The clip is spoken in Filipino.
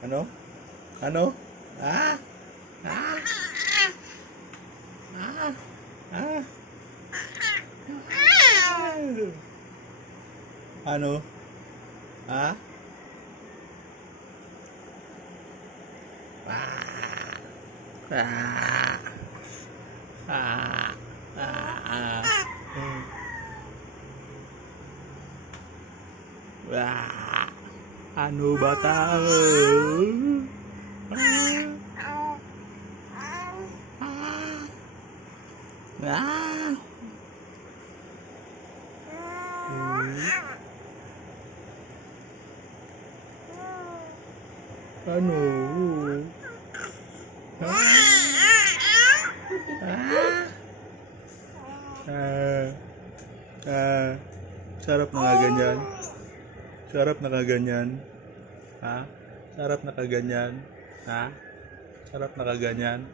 Ano? Ano? Ah? Ah? Ah? Ah? Ano? Ah? Ah? Ah? Ah? Ah? Ah? Ano ba tao? Ah? Ano? Ah, sarap na nga ganyan. Sarap na kaganyan. Ha? Sarap na kaganyan. Ha? Sarap na kaganyan.